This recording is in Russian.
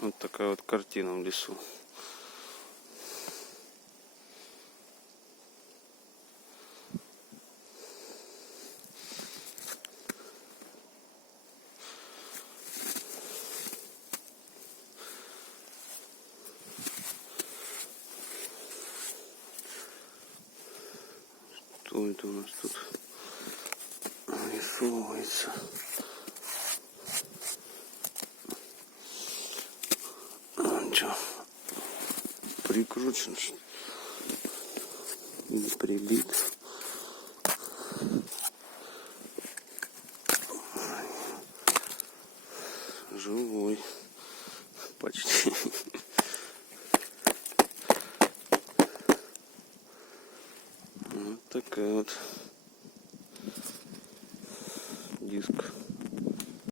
Вот такая вот картина в лесу. Что это у нас тут рисовывается? Он что, прикручен, что ли? Или прибит? Живой. Почти. Вот такая вот диск.